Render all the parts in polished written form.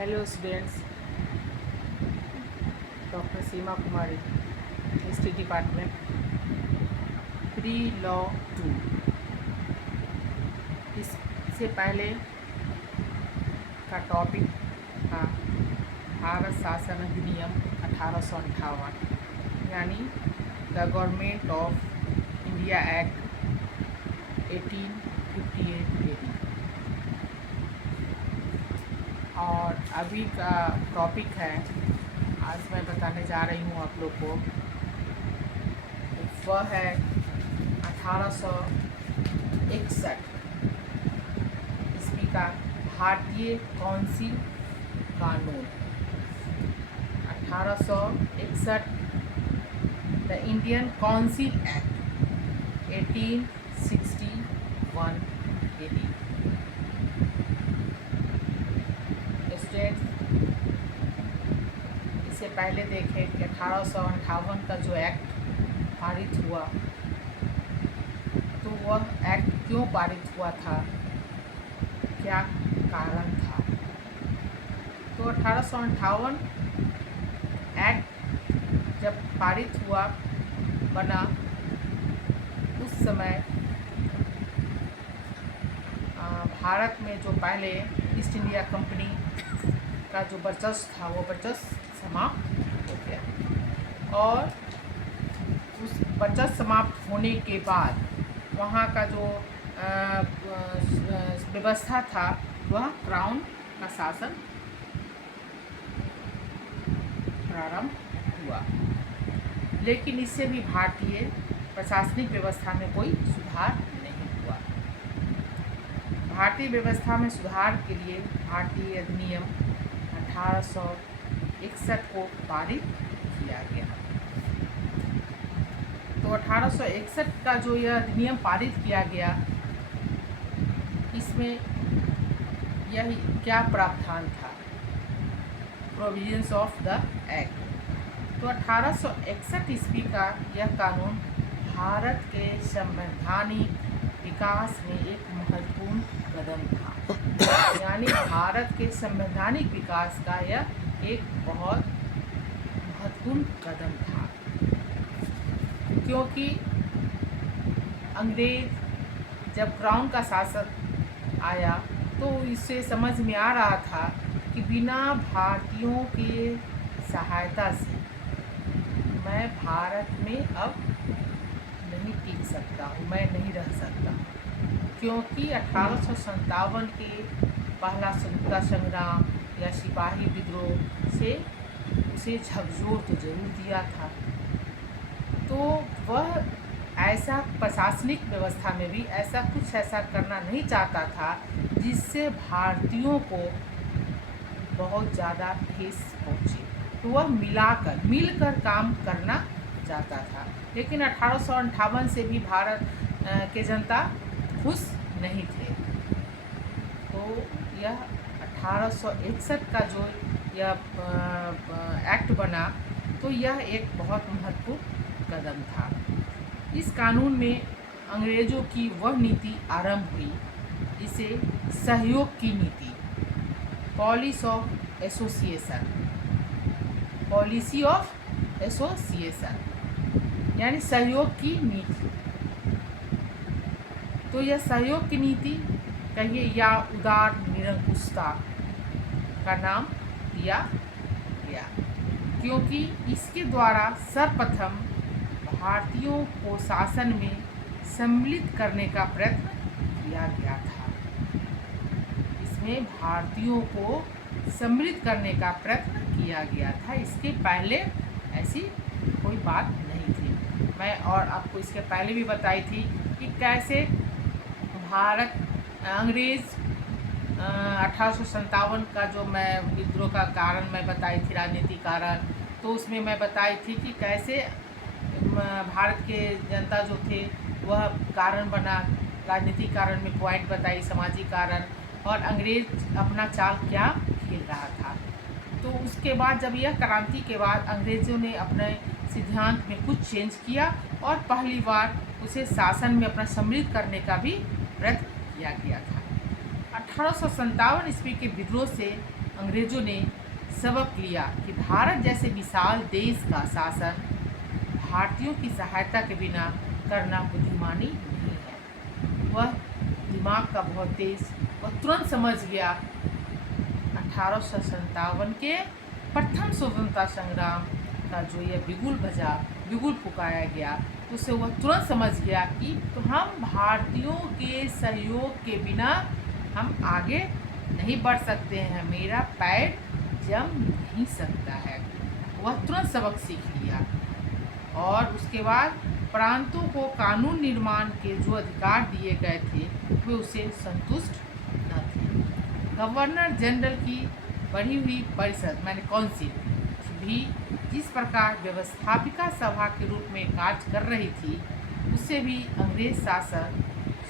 Hello students, doctor सीमा कुमारी, history department, pre law 2। इससे पहले का टॉपिक था भारत शासन अधिनियम 1858, यानी the government of India act 1858 AD। और अभी का टॉपिक है, आज मैं बताने जा रही हूँ आप लोग को, वह है 1861 ईस्वी का भारतीय काउंसिल कानून। 1861 the Indian council act 1861 AD। Students, इससे पहले देखें कि 1858 का जो एक्ट पारित हुआ, तो वह एक्ट क्यों पारित हुआ था, क्या कारण था। तो 1858 एक्ट जब पारित हुआ, बना, उस समय भारत में जो पहले ईस्ट इंडिया कंपनी का जो वर्चस्व था, वो वर्चस्व समाप्त हो गया। और उस वर्चस्व समाप्त होने के बाद वहाँ का जो व्यवस्था था, वह क्राउन का शासन प्रारंभ हुआ। लेकिन इससे भी भारतीय प्रशासनिक व्यवस्था में कोई सुधार नहीं हुआ। भारतीय व्यवस्था में सुधार के लिए भारतीय अधिनियम 1861 को पारित किया गया। तो 1861 का जो यह अधिनियम पारित किया गया, इसमें यह क्या प्रावधान था, प्रोविजंस ऑफ द एक्ट। तो 1861 ईस्वी का यह कानून भारत के संवैधानिक विकास में एक महत्वपूर्ण कदम था। यानी भारत के संवैधानिक विकास का यह एक बहुत महत्वपूर्ण कदम था, क्योंकि अंग्रेज जब क्राउन का शासन आया, तो इससे समझ में आ रहा था कि बिना भारतीयों के सहायता से मैं भारत में अब नहीं टिक सकता हूँ, मैं नहीं रह सकता। क्योंकि 1857 के पहला स्वतंत्रता संग्राम या सिपाही विद्रोह से उसे झकझोर तो जरूर दिया था। तो वह ऐसा प्रशासनिक व्यवस्था में भी ऐसा करना नहीं चाहता था जिससे भारतीयों को बहुत ज़्यादा ठेस पहुँचे। तो वह मिलकर काम करना चाहता था। लेकिन 1858 से भी भारत के जनता खुश नहीं थे। तो यह 1861 का जो यह एक्ट बना, तो यह एक बहुत महत्वपूर्ण कदम था। इस कानून में अंग्रेज़ों की वह नीति आरंभ हुई, इसे सहयोग की नीति, पॉलिसी ऑफ एसोसिएशन, यानी सहयोग की नीति। तो यह सहयोग की नीति कहिए या उदार निरंकुशता का नाम दिया गया, क्योंकि इसके द्वारा सर्वप्रथम भारतीयों को शासन में सम्मिलित करने का प्रयत्न किया गया था। इसमें भारतीयों को सम्मिलित करने का प्रयत्न किया गया था। इसके पहले ऐसी कोई बात नहीं थी। मैं और आपको इसके पहले भी बताई थी कि कैसे भारत अंग्रेज़ 1857 का जो मैं विद्रोह का कारण मैं बताई थी, राजनीतिक कारण, तो उसमें मैं बताई थी कि कैसे भारत के जनता जो थे वह कारण बना, राजनीतिक कारण में पॉइंट बताई, सामाजिक कारण, और अंग्रेज अपना चाल क्या खेल रहा था। तो उसके बाद जब यह क्रांति के बाद अंग्रेज़ों ने अपने सिद्धांत में कुछ चेंज किया और पहली बार उसे शासन में अपना सम्मिलित करने का भी प्रयत्न किया गया था। 1857 ईस्वी के विद्रोह से अंग्रेजों ने सबक लिया कि भारत जैसे विशाल देश का शासन भारतीयों की सहायता के बिना करना बुद्धिमानी नहीं है। वह दिमाग का बहुत तेज, वह तुरंत समझ गया 1857 के प्रथम स्वतंत्रता संग्राम का जो यह बिगुल फुकाया गया, उसे वह तुरंत समझ गया कि तो हम भारतीयों के सहयोग के बिना हम आगे नहीं बढ़ सकते हैं, मेरा पैर जम नहीं सकता है। वह तुरंत सबक सीख लिया और उसके बाद प्रांतों को कानून निर्माण के जो अधिकार दिए गए थे वे उसे संतुष्ट न थे। गवर्नर जनरल की बढ़ी हुई परिषद माने काउंसिल भी जिस प्रकार व्यवस्थापिका सभा के रूप में कार्य कर रही थी, उससे भी अंग्रेज शासक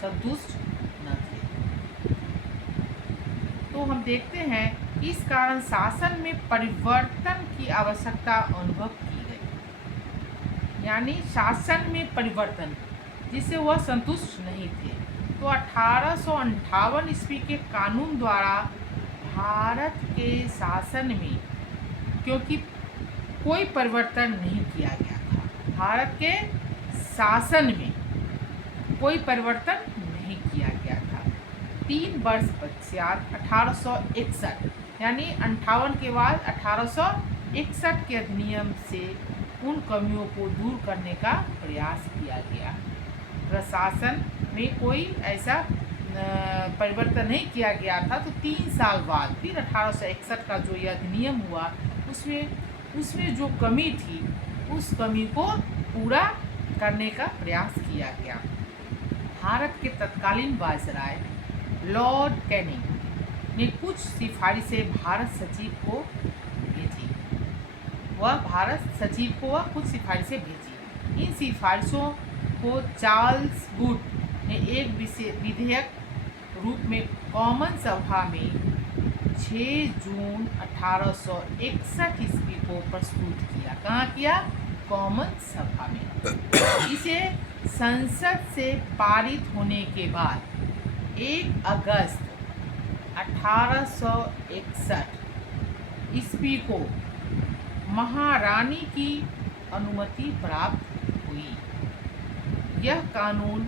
संतुष्ट न थे। तो हम देखते हैं कि इस कारण शासन में परिवर्तन की आवश्यकता अनुभव की गई, यानी शासन में परिवर्तन जिससे वह संतुष्ट नहीं थे। तो 1858 ईस्वी के कानून द्वारा भारत के शासन में क्योंकि कोई परिवर्तन नहीं किया गया था, भारत के शासन में कोई परिवर्तन नहीं किया गया था। 3 वर्ष पश्चात 1861 यानी 58 के बाद 1861 के अधिनियम से उन कमियों को दूर करने का प्रयास किया गया। प्रशासन में कोई ऐसा परिवर्तन नहीं किया गया था। तो 3 साल बाद फिर 1861 का जो यह अधिनियम हुआ, उसमें जो कमी थी उस कमी को पूरा करने का प्रयास किया गया। भारत के तत्कालीन वायसराय लॉर्ड कैनिंग ने कुछ सिफारिशें भारत सचिव को भेजी। कुछ सिफारिशें भेजी। इन सिफारिशों को चार्ल्स गुड ने एक विधेयक रूप में कॉमन सभा में 6 जून 1861 ईस्वी को प्रस्तुत किया। कहाँ किया? कॉमन सभा में। इसे संसद से पारित होने के बाद 1 अगस्त 1861 ईस्वी को महारानी की अनुमति प्राप्त हुई। यह कानून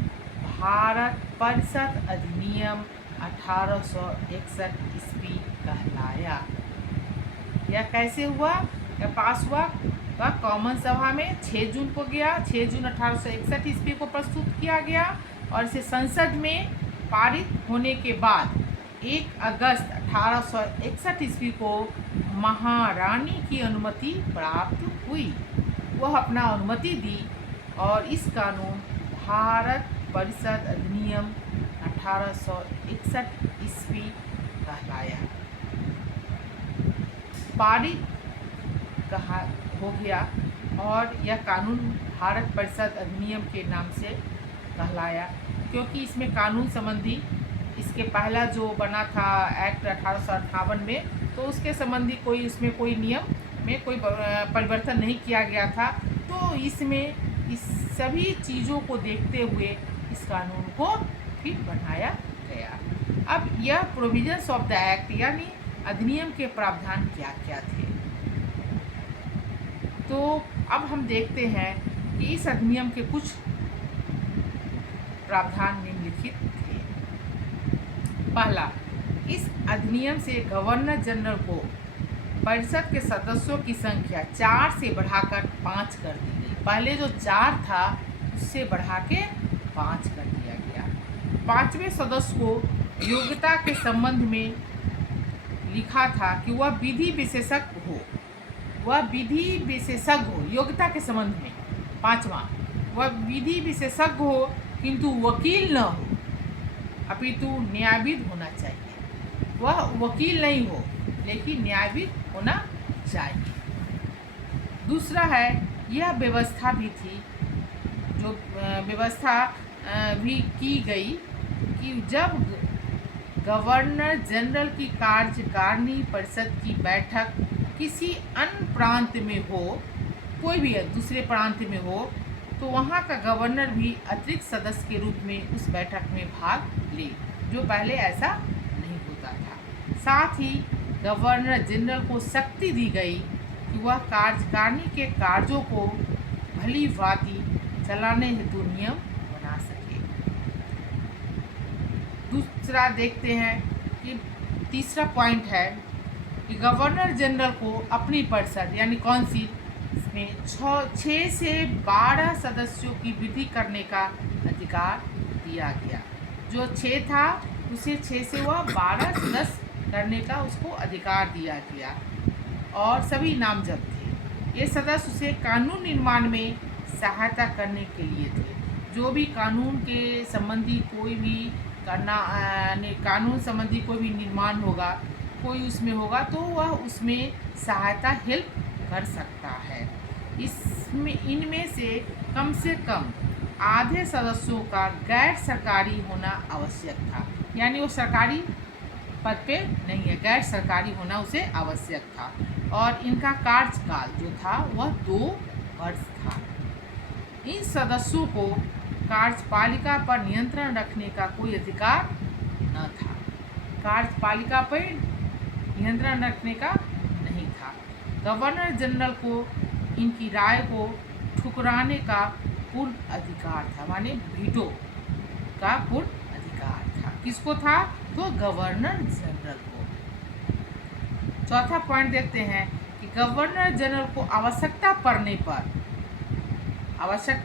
भारत परिषद अधिनियम 1861 ईस्वी कहलाया। यह कैसे हुआ? यह पास हुआ कॉमन सभा में 6 जून को गया। 6 जून 1861 ईस्वी को प्रस्तुत किया गया और इसे संसद में पारित होने के बाद 1 अगस्त 1861 ईस्वी को महारानी की अनुमति प्राप्त हुई। वह अपना अनुमति दी और इस कानून भारत परिषद अधिनियम 1861 ईस्वी कहलाया। पारित हो गया और यह कानून भारत परिषद अधिनियम के नाम से कहलाया, क्योंकि इसमें कानून संबंधी इसके पहला जो बना था एक्ट 1858 में, तो उसके संबंधी इसमें कोई नियम में कोई परिवर्तन नहीं किया गया था। तो इसमें इस सभी चीज़ों को देखते हुए इस कानून को फिर बनाया गया। अब यह प्रोविजंस ऑफ द एक्ट यानी अधिनियम के प्रावधान क्या क्या थे, तो अब हम देखते हैं कि इस अधिनियम के कुछ प्रावधान निम्नलिखित थे। पहला, इस अधिनियम से गवर्नर जनरल को परिषद के सदस्यों की संख्या 4 से बढ़ाकर 5 कर दी गई। पहले जो 4 था उससे बढ़ा के 5 कर दिया गया। 5वें सदस्य को योग्यता के संबंध में लिखा था कि वह विधि विशेषज्ञ हो। योग्यता के संबंध में। 5वां, वह विधि विशेषज्ञ हो किंतु वकील न हो, अपितु न्यायविद होना चाहिए। वह वकील नहीं हो लेकिन न्यायविद होना चाहिए। दूसरा है, यह व्यवस्था भी थी, जो व्यवस्था भी की गई कि जब गवर्नर जनरल की कार्यकारिणी परिषद की बैठक किसी अन्य प्रांत में हो, कोई भी दूसरे प्रांत में हो, तो वहाँ का गवर्नर भी अतिरिक्त सदस्य के रूप में उस बैठक में भाग ले, जो पहले ऐसा नहीं होता था। साथ ही गवर्नर जनरल को शक्ति दी गई कि वह कार्यकारिणी के कार्यों को भली भांति चलाने हेतु नियम बना सके। दूसरा देखते हैं कि तीसरा पॉइंट है कि गवर्नर जनरल को अपनी परिषद यानी काउंसिल में 6 से 12 सदस्यों की वृद्धि करने का अधिकार दिया गया। जो 6 था उसे 6 से वह 12 सदस्य करने का उसको अधिकार दिया गया और सभी नामजद थे। ये सदस्य उसे कानून निर्माण में सहायता करने के लिए थे। जो भी कानून के संबंधी कोई भी कानून संबंधी कोई भी निर्माण होगा, कोई उसमें होगा तो वह उसमें सहायता हेल्प कर सकता है। इनमें से कम आधे सदस्यों का गैर सरकारी होना आवश्यक था, यानी वो सरकारी पद पे नहीं है, गैर सरकारी होना उसे आवश्यक था। और इनका कार्यकाल जो था वह 2 वर्ष था। इन सदस्यों को कार्यपालिका पर नियंत्रण रखने का कोई अधिकार न था। कार्यपालिका पर नियंत्रण रखने का नहीं था। गवर्नर जनरल को इनकी राय को ठुकराने का पूर्ण अधिकार था, माने वीटो का पूर्ण अधिकार था। किसको था? तो गवर्नर जनरल को। चौथा पॉइंट देखते हैं कि गवर्नर जनरल को आवश्यकता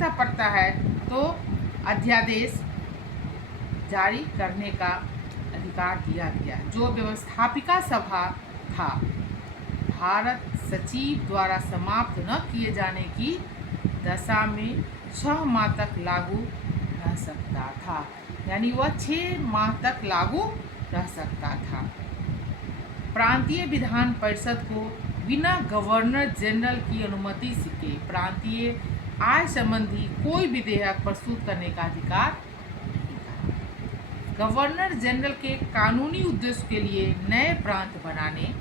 पड़ता है तो अध्यादेश जारी करने का अधिकार दिया गया। जो व्यवस्थापिका सभा था भारत सचिव द्वारा समाप्त न किए जाने की दशा में 6 माह तक लागू रह सकता था, यानी वह 6 माह तक लागू रह सकता था। प्रांतीय विधान परिषद को बिना गवर्नर जनरल की अनुमति के प्रांतीय आय संबंधी कोई विधेयक प्रस्तुत करने का अधिकार नहीं था। गवर्नर जनरल के कानूनी उद्देश्य के लिए नए प्रांत बनाने,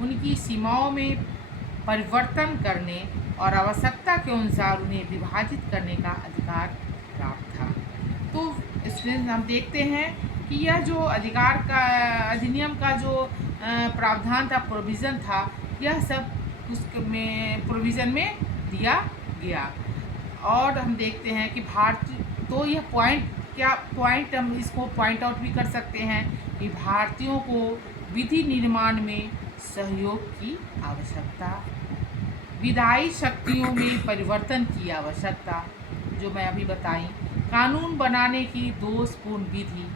उनकी सीमाओं में परिवर्तन करने और आवश्यकता के अनुसार उन्हें विभाजित करने का अधिकार प्राप्त था। तो स्टूडेंट्स, हम देखते हैं कि यह जो अधिनियम का जो प्रावधान था, प्रोविज़न था, यह सब उसमें प्रोविज़न में दिया गया। और हम देखते हैं कि तो यह पॉइंट हम इसको पॉइंट आउट भी कर सकते हैं कि भारतीयों को विधि निर्माण में सहयोग की आवश्यकता, विधायी शक्तियों में परिवर्तन की आवश्यकता, जो मैं अभी बताई, कानून बनाने की दोषपूर्ण विधि।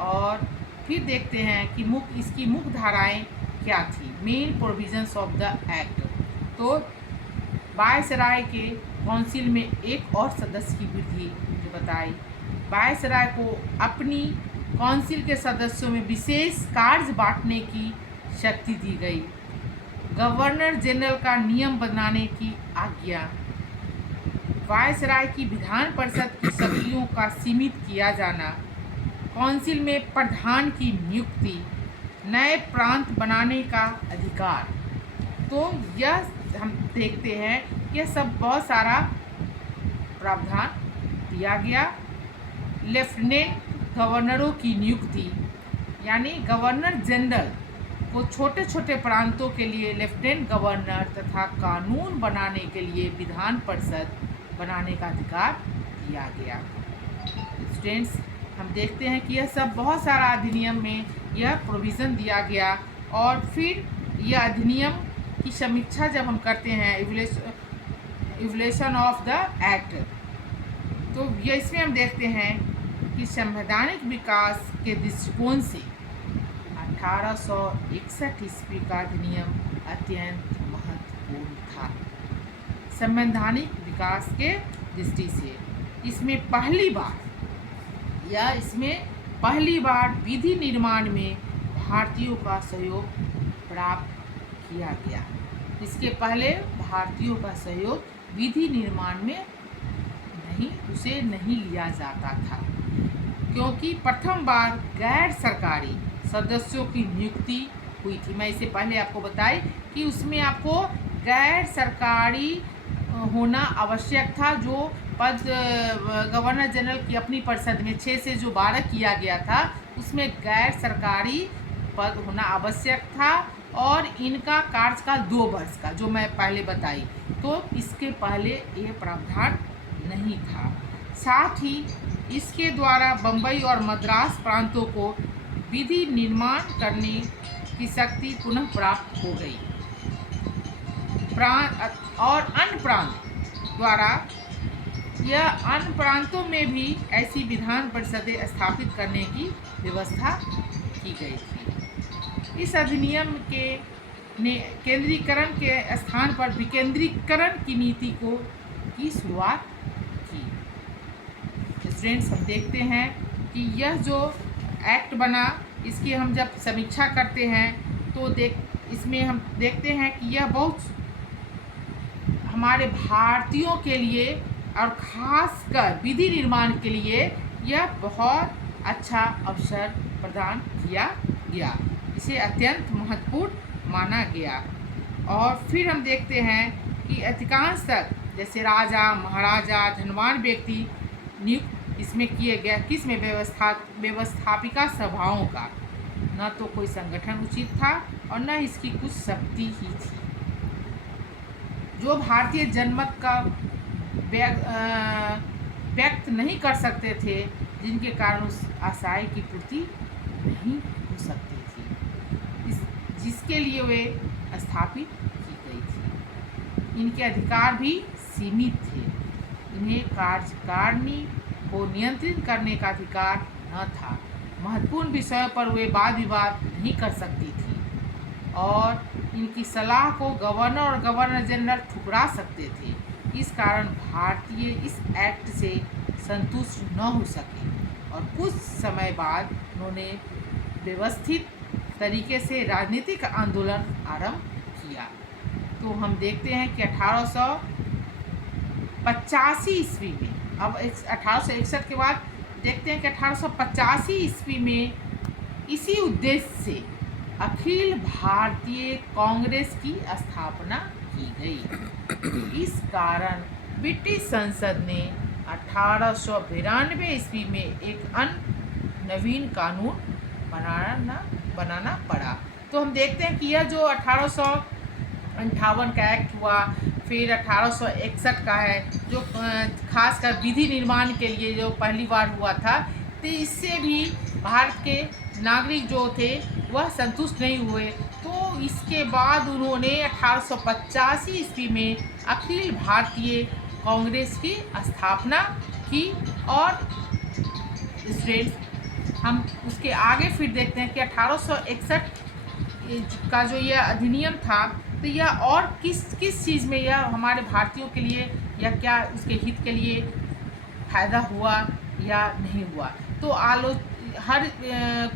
और फिर देखते हैं कि इसकी मुख्य धाराएं क्या थी, main provisions of the act. तो वायसराय के काउंसिल में एक और सदस्य की वृद्धि जो बताई, वायसराय को अपनी काउंसिल के सदस्यों में विशेष कार्य बांटने की शक्ति दी गई, गवर्नर जनरल का नियम बनाने की आज्ञा, वायसराय की विधान परिषद की शक्तियों का सीमित किया जाना, काउंसिल में प्रधान की नियुक्ति, नए प्रांत बनाने का अधिकार। तो यह हम देखते हैं, यह सब बहुत सारा प्रावधान दिया गया। लेफ्टिनेंट गवर्नरों की नियुक्ति, यानी गवर्नर जनरल को छोटे छोटे प्रांतों के लिए लेफ्टिनेंट गवर्नर तथा कानून बनाने के लिए विधान परिषद बनाने का अधिकार दिया गया। स्टूडेंट्स, हम देखते हैं कि यह सब बहुत सारा अधिनियम में यह प्रोविज़न दिया गया। और फिर यह अधिनियम की समीक्षा जब हम करते हैं, इवोल्यूशन ऑफ द एक्ट, तो ये इसमें हम देखते हैं कि संवैधानिक विकास के दृष्टिकोण से 1861 ईस्वी का अधिनियम अत्यंत महत्वपूर्ण था। संवैधानिक विकास के दृष्टि से इसमें पहली बार विधि निर्माण में भारतीयों का सहयोग प्राप्त किया गया। इसके पहले भारतीयों का सहयोग विधि निर्माण में नहीं लिया जाता था, क्योंकि प्रथम बार गैर सरकारी सदस्यों की नियुक्ति हुई थी। मैं इससे पहले आपको बताई कि उसमें आपको गैर सरकारी होना आवश्यक था। जो पद गवर्नर जनरल की अपनी परिषद में 6 से जो 12 किया गया था, उसमें गैर सरकारी पद होना आवश्यक था और इनका कार्यकाल 2 वर्ष का, जो मैं पहले बताई, तो इसके पहले ये प्रावधान नहीं था। साथ ही इसके द्वारा बम्बई और मद्रास प्रांतों को विधि निर्माण करने की शक्ति पुनः प्राप्त हो गई। और अन्य प्रांत द्वारा यह अन्य प्रांतों में भी ऐसी विधान परिषदें स्थापित करने की व्यवस्था की गई थी। इस अधिनियम के ने केंद्रीकरण के स्थान पर विकेंद्रीकरण की नीति की शुरुआत की। स्टूडेंट्स, हम देखते हैं कि यह जो एक्ट बना, इसकी हम जब समीक्षा करते हैं तो इसमें हम देखते हैं कि यह बहुत हमारे भारतीयों के लिए और ख़ासकर विधि निर्माण के लिए यह बहुत अच्छा अवसर प्रदान किया गया। इसे अत्यंत महत्वपूर्ण माना गया। और फिर हम देखते हैं कि अधिकांश तक जैसे राजा, महाराजा, धनवान व्यक्ति नियुक्त इसमें किए गए, किसमें व्यवस्थापिका सभाओं का। न तो कोई संगठन उचित था और न इसकी कुछ शक्ति ही थी। जो भारतीय जनमत का व्यक्त नहीं कर सकते थे, जिनके कारण उस आशय की पूर्ति नहीं हो सकती थी जिसके लिए वे स्थापित की गई थी। इनके अधिकार भी सीमित थे। इन्हें कार्यकारिणी को नियंत्रित करने का अधिकार न था। महत्वपूर्ण विषयों पर वे वाद विवाद नहीं कर सकती थी और इनकी सलाह को गवर्नर और गवर्नर जनरल ठुकरा सकते थे। इस कारण भारतीय इस एक्ट से संतुष्ट न हो सके और कुछ समय बाद उन्होंने व्यवस्थित तरीके से राजनीतिक आंदोलन आरंभ किया। तो हम देखते हैं कि 1885 ईस्वी में, अब 1861 के बाद देखते हैं कि 1885 ईस्वी में इसी उद्देश्य से अखिल भारतीय कांग्रेस की स्थापना की गई। इस कारण ब्रिटिश संसद ने 1892 ईस्वी में एक नवीन कानून बनाना पड़ा। तो हम देखते हैं कि यह जो 1858 का एक्ट हुआ, फिर 1861 का है, जो खासकर विधि निर्माण के लिए जो पहली बार हुआ था, तो इससे भी भारत के नागरिक जो थे वह संतुष्ट नहीं हुए। तो इसके बाद उन्होंने 1885 ईस्वी में अखिल भारतीय कांग्रेस की स्थापना की। और स्टूडेंट्स, हम उसके आगे फिर देखते हैं कि 1861 का जो यह अधिनियम था, तो यह और किस चीज़ में यह हमारे भारतीयों के लिए या क्या उसके हित के लिए फ़ायदा हुआ या नहीं हुआ। तो हर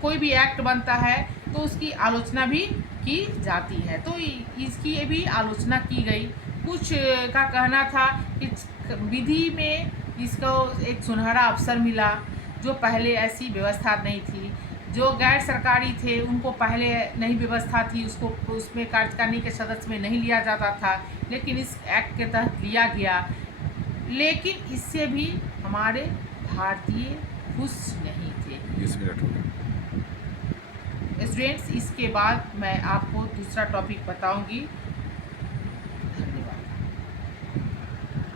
कोई भी एक्ट बनता है तो उसकी आलोचना भी की जाती है। तो इसकी ये भी आलोचना की गई। कुछ का कहना था कि विधि में इसको एक सुनहरा अवसर मिला, जो पहले ऐसी व्यवस्था नहीं थी। जो गैर सरकारी थे उनको पहले नहीं व्यवस्था थी, उसमें कार्यकारिणी के सदस्य में नहीं लिया जाता था, लेकिन इस एक्ट के तहत लिया गया। लेकिन इससे भी हमारे भारतीय खुश नहीं थे। 20 मिनट हो गए। स्टूडेंट्स, इसके बाद मैं आपको दूसरा टॉपिक बताऊंगी।